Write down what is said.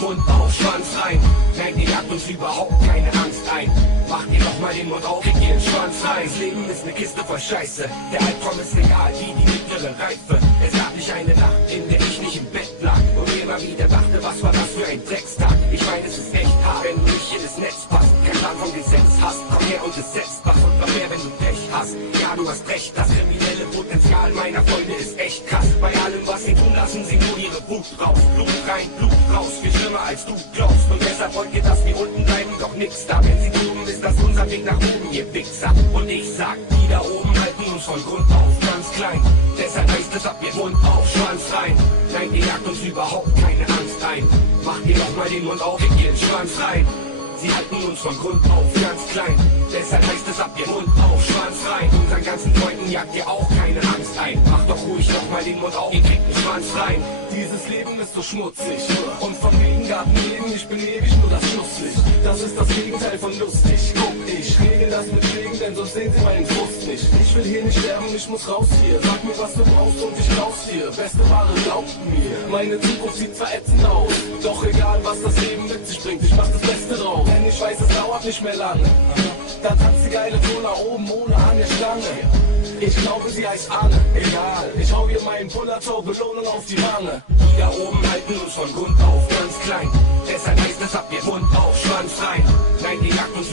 ihr Mund auf, Schwanz rein. Nein, ihr jagt uns überhaupt keine Angst ein. Macht ihr doch mal den Mund auf, kriegt ihr den Schwanz rein. Das Leben ist ne Kiste voll Scheiße, der Albtraum ist egal wie die mittlere Reife. Es gab nicht eine Nacht, in der ich nicht im Bett lag und mir immer wieder dachte, was war das für ein Dreckstag. Ich meine, es ist echt hart, wenn du nicht in das Netz passt, kein Plan vom Gesetz hast. Komm her und es setzt was und noch mehr, wenn du Pech hast. Ja, du hast recht, das kriminelle Potenzial meiner Freunde ist echt krass. Bei allem, was sie tun, lassen sie nur ihre Wut raus. Blut rein, Blut raus, viel schlimmer als du glaubst. Und deshalb wollt ihr, dass wir unten bleiben, doch nix da. Wenn sie droben, ist das unser Weg nach oben, ihr Wichser. Und ich sag, die da oben halten uns von Grund auf ganz klein. Deshalb heißt es ab, ihr Mund auf, Schwanz rein. Nein, ihr jagt uns überhaupt keine Angst ein. Macht ihr doch mal den Mund auf, kriegt ihr den Schwanz rein. Sie halten uns von Grund auf ganz klein. Deshalb heißt es ab, ihr Mund auf, Schwanz rein. Unseren ganzen Freunden jagt ihr auch keine Angst ein. Macht doch ruhig noch mal den Mund auf, ihr kriegt den Schwanz rein. Dieses Leben ist so schmutzig und vom Regengarten leben, ich bin ewig nur das Schlusslicht. Das ist das Gegenteil von lustig. Guck, ich regel das mit Regen, denn sonst sehen sie meinen Frust nicht. Ich will hier nicht sterben, ich muss raus hier. Sag mir, was du brauchst und ich kauf's dir. Beste Ware, glaubt mir. Meine Zukunft sieht zwar ätzend aus, doch egal, was das Leben mit sich bringt, ich mach das Beste draus. Denn ich weiß, es dauert nicht mehr lange. Da tanzt die geile Tola oben ohne an der Stange. Ich glaube, sie heißt Anne, egal. Ich hau ihr meinen Puller zur Belohnung auf die Wange. Die da oben halten uns von Grund auf ganz klein. Deshalb heißt es ab, ihr Mund auf, Schwanz rein. Nein, ihr jagt uns